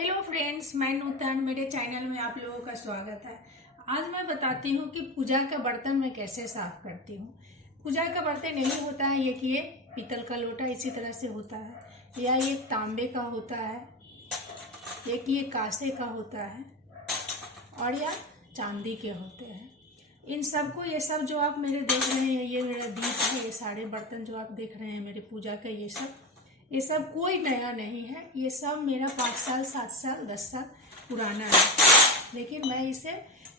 Hello friends, मैं नूतन, मेरे channel में आप लोगों का स्वागत है। आज मैं बताती हूँ कि पूजा का बर्तन मैं कैसे साफ करती हूँ। पूजा का बर्तन यही होता है, ये कि ये पीतल का लोटा इसी तरह से होता है, या ये तांबे का होता है, एक ये कांसे का होता है और या चांदी के होते हैं। इन सबको, ये सब जो आप मेरे देख रहे हैं, ये मेरा दीप है, ये सारे बर्तन जो आप देख रहे हैं मेरे पूजा का, ये सब कोई नया नहीं है। ये सब मेरा 5 साल 7 साल 10 साल पुराना है, लेकिन मैं इसे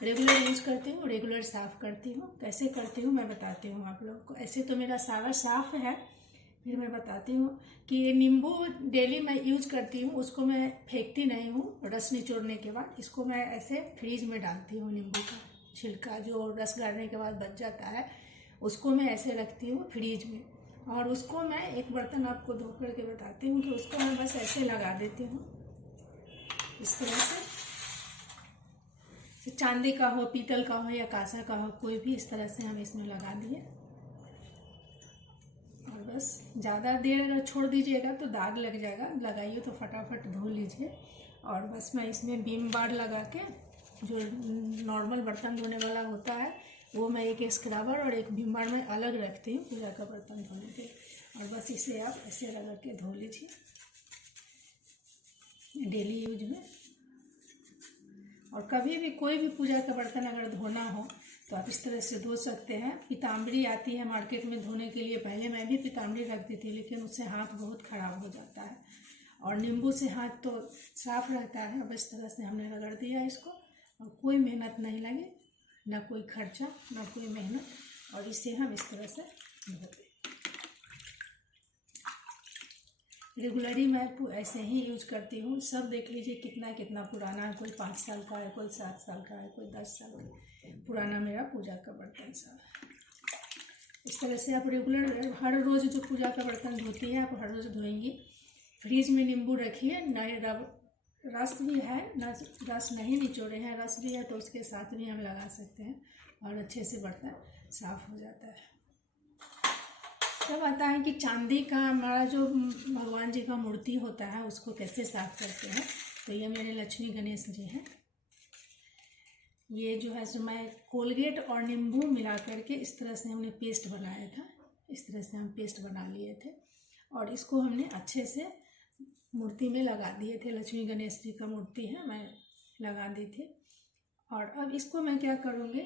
रेगुलर यूज करती हूँ, रेगुलर साफ़ करती हूँ। कैसे करती हूँ मैं बताती हूँ आप लोगों को। ऐसे तो मेरा सारा साफ़ है, फिर मैं बताती हूँ कि ये नींबू डेली मैं यूज करती हूँ, उसको मैं फेंकती नहीं हूँ। रस निचोड़ने के बाद इसको मैं ऐसे फ्रीज में डालती हूँ। नींबू का छिलका जो रस गाड़ने के बाद बच जाता है, उसको मैं ऐसे रखती हूँ फ्रीज में। और उसको मैं एक बर्तन आपको धो करके बताती हूँ कि उसको मैं बस ऐसे लगा देती हूँ, इस तरह से। चांदी का हो, पीतल का हो या कांसा का हो, कोई भी, इस तरह से हम इसमें लगा दिए। और बस ज़्यादा देर अगर छोड़ दीजिएगा तो दाग लग जाएगा, लगाइए तो फटाफट धो लीजिए। और बस मैं इसमें विम बार लगा के, जो नॉर्मल बर्तन धोने वाला होता है वो मैं एक स्क्रबर और एक विम बार में अलग रखती हूँ पूजा का बर्तन धोने के। और बस इसे आप ऐसे रगड़ के धो लीजिए डेली यूज में। और कभी भी कोई भी पूजा का बर्तन अगर धोना हो तो आप इस तरह से धो सकते हैं। पीताम्बरी आती है मार्केट में धोने के लिए, पहले मैं भी पीताम्बरी रखती थी, लेकिन उससे हाथ बहुत ख़राब हो जाता है। और नींबू से हाथ तो साफ रहता है। अब इस तरह से हमने रगड़ दिया इसको, और कोई मेहनत नहीं लगे, ना कोई खर्चा ना कोई मेहनत। और इसे हम इस तरह से धोते। रेगुलरली मैं ऐसे ही यूज करती हूँ। सब देख लीजिए कितना कितना पुराना है, कोई 5 साल का है, कोई 7 साल का है, कोई 10 साल का पुराना मेरा पूजा का बर्तन सब है। इस तरह से आप रेगुलर हर रोज़ जो पूजा का बर्तन धोती है, आप हर रोज़ धोएंगी। फ्रीज में नींबू रखिए, नए रस भी है ना, रस नहीं निचोड़े हैं, रस भी है तो उसके साथ भी हम लगा सकते हैं, और अच्छे से बर्तन साफ हो जाता है। तब आता है कि चांदी का हमारा जो भगवान जी का मूर्ति होता है उसको कैसे साफ करते हैं। तो ये मेरे लक्ष्मी गणेश जी हैं। ये जो है सो मैं कोलगेट और नींबू मिला करके इस तरह से हमने पेस्ट बनाया था। इस तरह से हम पेस्ट बना लिए थे और इसको हमने अच्छे से मूर्ति में लगा दिए थे। लक्ष्मी गणेश जी का मूर्ति है, मैं लगा दी थी। और अब इसको मैं क्या करूँगी,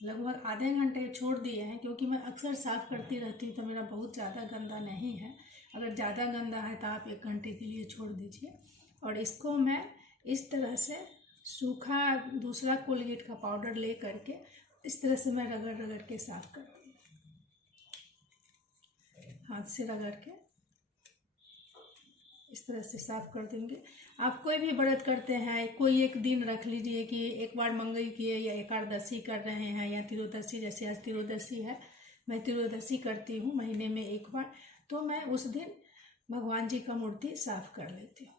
लगभग आधे घंटे छोड़ दिए हैं, क्योंकि मैं अक्सर साफ़ करती रहती हूँ तो मेरा बहुत ज़्यादा गंदा नहीं है। अगर ज़्यादा गंदा है तो आप 1 घंटे के लिए छोड़ दीजिए। और इसको मैं इस तरह से सूखा दूसरा कोलगेट का पाउडर ले करके इस तरह से मैं रगड़ रगड़ के साफ़ करती हूँ, हाथ से रगड़ के इस तरह से साफ़ कर देंगे। आप कोई भी व्रत करते हैं, कोई एक दिन रख लीजिए कि एक बार मंगई किए या एकादशी कर रहे हैं या त्रियोदशी, जैसे आज त्रियोदशी है, मैं त्रियोदशी करती हूँ महीने में एक बार, तो मैं उस दिन भगवान जी का मूर्ति साफ़ कर लेती हूँ।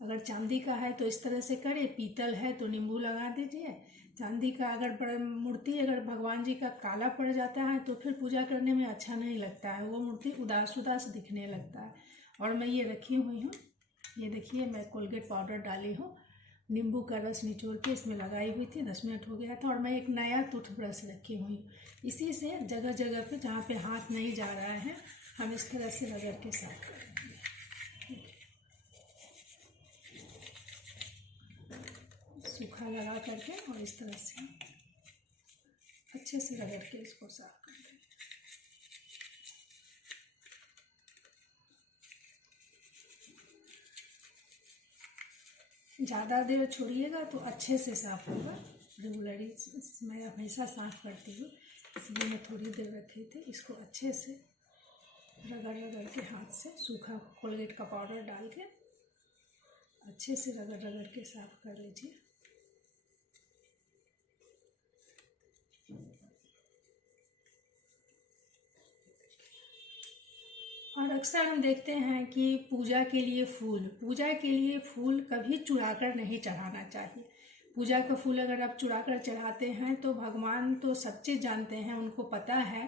अगर चांदी का है तो इस तरह से करें, पीतल है तो नींबू लगा दीजिए। चांदी का अगर मूर्ति अगर भगवान जी का काला पड़ जाता है तो फिर पूजा करने में अच्छा नहीं लगता है, वो मूर्ति उदास उदास दिखने लगता है। और मैं ये रखी हुई हूँ, ये देखिए मैं कोलगेट पाउडर डाली हूँ, नींबू का रस निचोड़ के इसमें लगाई हुई थी, 10 मिनट हो गया था। और मैं एक नया टूथब्रश रखी हुई हूँ, इसी से जगह जगह पे जहाँ पे हाथ नहीं जा रहा है हम इस तरह से रगड़ के साफ करेंगे। सूखा लगा करके और इस तरह से अच्छे से रगड़ के इसको साफ कर देंगे। ज़्यादा देर छोड़िएगा तो अच्छे से साफ होगा। रेगुलरली मैं हमेशा साफ करती हूँ, इसलिए मैं थोड़ी देर रखी थी। इसको अच्छे से रगड़ रगड़ के हाथ से सूखा कोलगेट का पाउडर डाल के अच्छे से रगड़ रगड़ के साफ कर लीजिए। और अक्सर हम देखते हैं कि पूजा के लिए फूल कभी चुराकर नहीं चढ़ाना चाहिए। पूजा का फूल अगर आप चुराकर चढ़ाते हैं तो भगवान तो सब चीज़ जानते हैं, उनको पता है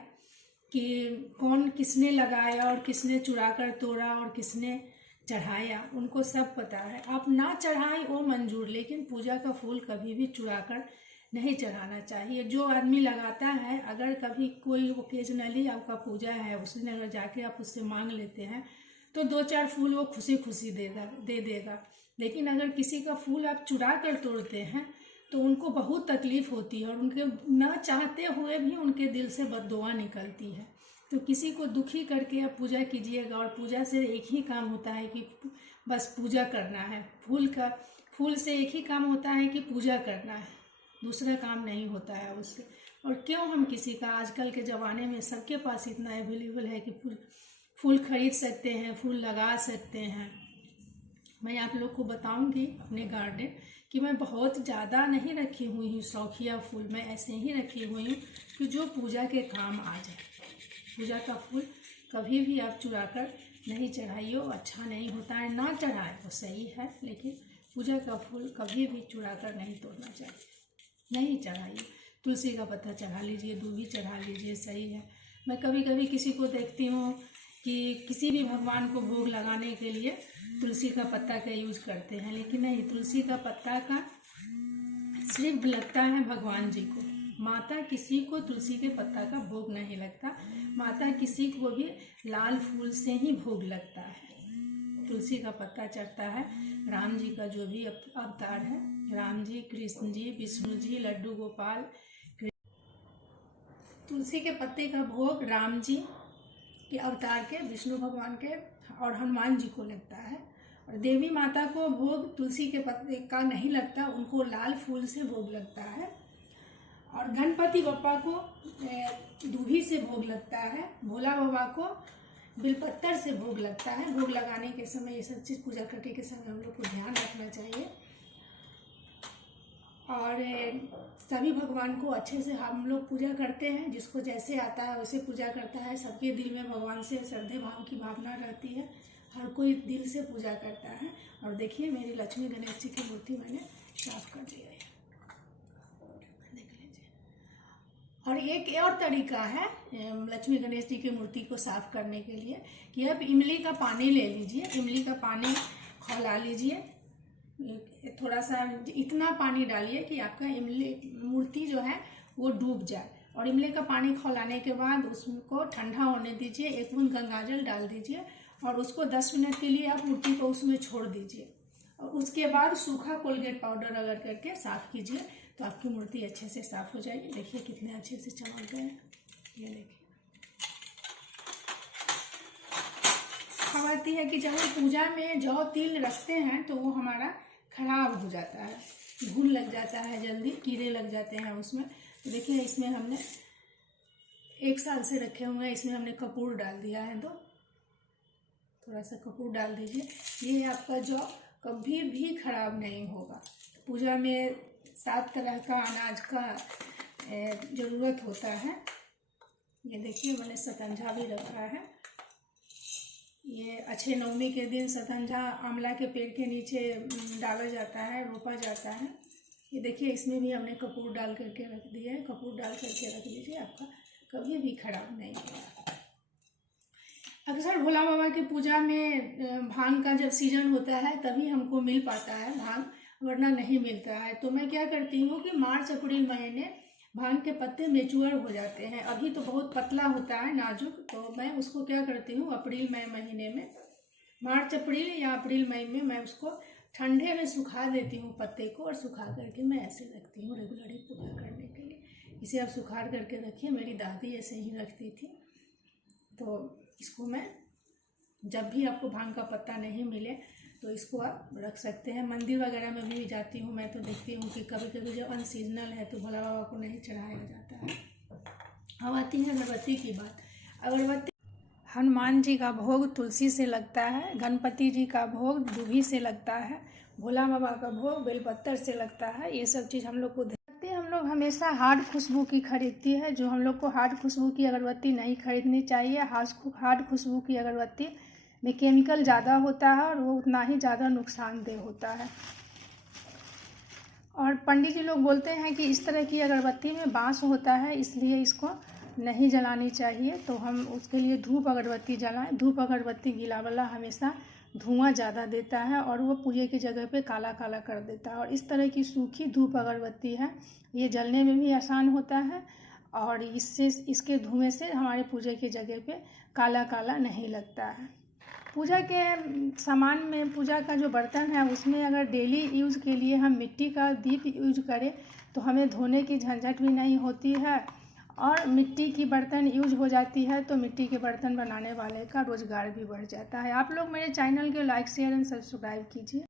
कि कौन किसने लगाया और किसने चुराकर तोड़ा और किसने चढ़ाया, उनको सब पता है। आप ना चढ़ाएं वो मंजूर, लेकिन पूजा का फूल कभी भी चुरा कर नहीं चढ़ाना चाहिए। जो आदमी लगाता है, अगर कभी कोई ओकेजनली आपका पूजा है, उसने अगर जाके आप उससे मांग लेते हैं तो 2-4 फूल वो खुशी खुशी दे देगा। लेकिन अगर किसी का फूल आप चुरा कर तोड़ते हैं तो उनको बहुत तकलीफ होती है और उनके ना चाहते हुए भी उनके दिल से बद्दुआ निकलती है। तो किसी को दुखी करके आप पूजा कीजिएगा। और पूजा से एक ही काम होता है कि बस पूजा करना है। फूल से एक ही काम होता है कि पूजा करना है, दूसरा काम नहीं होता है उससे। और क्यों हम किसी का, आजकल के ज़माने में सबके पास इतना अवेलेबल है कि फूल खरीद सकते हैं, फूल लगा सकते हैं। मैं आप लोग को बताऊंगी अपने गार्डन कि मैं बहुत ज़्यादा नहीं रखी हुई हूँ शौकिया फूल, मैं ऐसे ही रखी हुई हूँ कि जो पूजा के काम आ जाए। पूजा का फूल कभी भी आप चुरा कर नहीं चढ़ाइए, अच्छा नहीं होता है। ना चढ़ाए वो सही है, लेकिन पूजा का फूल कभी भी चुरा कर नहीं तोड़ना चाहिए, नहीं चढ़ाइए। तुलसी का पत्ता चढ़ा लीजिए, दूबी चढ़ा लीजिए, सही है। मैं कभी कभी किसी को देखती हूँ कि किसी भी भगवान को भोग लगाने के लिए तुलसी का पत्ता का यूज करते हैं, लेकिन नहीं, तुलसी का पत्ता का सिर्फ लगता है भगवान जी को। माता किसी को तुलसी के पत्ता का भोग नहीं लगता, माता किसी को भी लाल फूल से ही भोग लगता है। तुलसी का पत्ता चढ़ता है राम जी का जो भी अवतार है, राम जी, कृष्ण जी, विष्णु जी, लड्डू गोपाल। तुलसी के पत्ते का भोग राम जी के अवतार के, विष्णु भगवान के और हनुमान जी को लगता है। और देवी माता को भोग तुलसी के पत्ते का नहीं लगता, उनको लाल फूल से भोग लगता है। और गणपति बप्पा को दूभी से भोग लगता है। भोला बाबा को बेलपत्तर से भोग लगता है। भोग लगाने के समय ये सब चीज़, पूजा करने के समय हम लोग को ध्यान रखना चाहिए। और सभी भगवान को अच्छे से हम लोग पूजा करते हैं, जिसको जैसे आता है वैसे पूजा करता है। सबके दिल में भगवान से श्रद्धे भाव की भावना रहती है, हर कोई दिल से पूजा करता है। और देखिए मेरी लक्ष्मी गणेश जी की मूर्ति मैंने साफ कर दिया है, देख लीजिए। और एक और तरीका है लक्ष्मी गणेश जी की मूर्ति को साफ करने के लिए कि आप इमली का पानी ले लीजिए, इमली का पानी खौला लीजिए, थोड़ा सा इतना पानी डालिए कि आपका इमली मूर्ति जो है वो डूब जाए। और इमली का पानी खौलाने के बाद उसको ठंडा होने दीजिए, एक बूंद गंगाजल डाल दीजिए और उसको 10 मिनट के लिए आप मूर्ति को उसमें छोड़ दीजिए। और उसके बाद सूखा कोलगेट पाउडर रगड़ करके साफ कीजिए, तो आपकी मूर्ति अच्छे से साफ हो जाएगी। देखिए कितने अच्छे से चमक गए हैं, ये देखिए। अब आती है कि जब हम पूजा में जौ तिल रखते हैं तो वो हमारा खराब हो जाता है, घुन लग जाता है, जल्दी कीड़े लग जाते हैं उसमें। तो देखिए इसमें हमने 1 साल से रखे हुए हैं, इसमें हमने कपूर डाल दिया है, तो थोड़ा सा कपूर डाल दीजिए। ये आपका जौ कभी भी खराब नहीं होगा। पूजा में 7 तरह का अनाज का ज़रूरत होता है। ये देखिए मैंने सतंजा भी रखा है। ये अक्षय नवमी के दिन सतंजा आंवला के पेड़ के नीचे डाला जाता है, रोपा जाता है। ये देखिए इसमें भी हमने कपूर डाल करके रख दिया है, कपूर डाल करके रख दीजिए, आपका कभी भी खराब नहीं होगा। अक्सर भोला बाबा की पूजा में भांग का जब सीजन होता है तभी हमको मिल पाता है भांग, वरना नहीं मिलता है। तो मैं क्या करती हूँ कि मार्च अप्रैल महीने भांग के पत्ते मेच्योर हो जाते हैं, अभी तो बहुत पतला होता है, नाजुक, तो मैं उसको क्या करती हूँ अप्रैल मई महीने में, मार्च अप्रैल या अप्रैल मई में मैं उसको ठंडे में सुखा देती हूँ पत्ते को, और सुखा करके मैं ऐसे रखती हूँ रेगुलरली पूजा करने के लिए। इसे आप सुखा करके रखिए, मेरी दादी ऐसे ही रखती थी। तो इसको मैं जब भी आपको भांग का पत्ता नहीं मिले तो इसको आप रख सकते हैं। मंदिर वगैरह में भी जाती हूँ मैं तो देखती हूँ कि कभी कभी जब अनसीजनल है तो भोला बाबा को नहीं चढ़ाया जाता है। अब आती है अगरबत्ती की बात। अगरबत्ती हनुमान जी का भोग तुलसी से लगता है, गणपति जी का भोग दूभी से लगता है, भोला बाबा का भोग बेलपत्तर से लगता है। ये सब चीज़ हम लोग को देखते हैं। हम लोग हमेशा हार्ड खुशबू की खरीदती है, जो हम लोग को हार्ड खुशबू की अगरबत्ती नहीं खरीदनी चाहिए। हार्ड खुशबू की अगरबत्ती में केमिकल ज़्यादा होता है और वो उतना ही ज़्यादा नुकसानदेह होता है। और पंडित जी लोग बोलते हैं कि इस तरह की अगरबत्ती में बांस होता है, इसलिए इसको नहीं जलानी चाहिए। तो हम उसके लिए धूप अगरबत्ती जलाएं। धूप अगरबत्ती गीला वाला हमेशा धुआं ज़्यादा देता है और वो पूजे की जगह पे काला काला कर देता है। और इस तरह की सूखी धूप अगरबत्ती है, ये जलने में भी आसान होता है और इसके धुएं से हमारे पूजे की जगह पे काला काला नहीं लगता है। पूजा के सामान में, पूजा का जो बर्तन है उसमें अगर डेली यूज़ के लिए हम मिट्टी का दीप यूज करें तो हमें धोने की झंझट भी नहीं होती है और मिट्टी की बर्तन यूज हो जाती है तो मिट्टी के बर्तन बनाने वाले का रोज़गार भी बढ़ जाता है। आप लोग मेरे चैनल को लाइक शेयर एंड सब्सक्राइब कीजिए।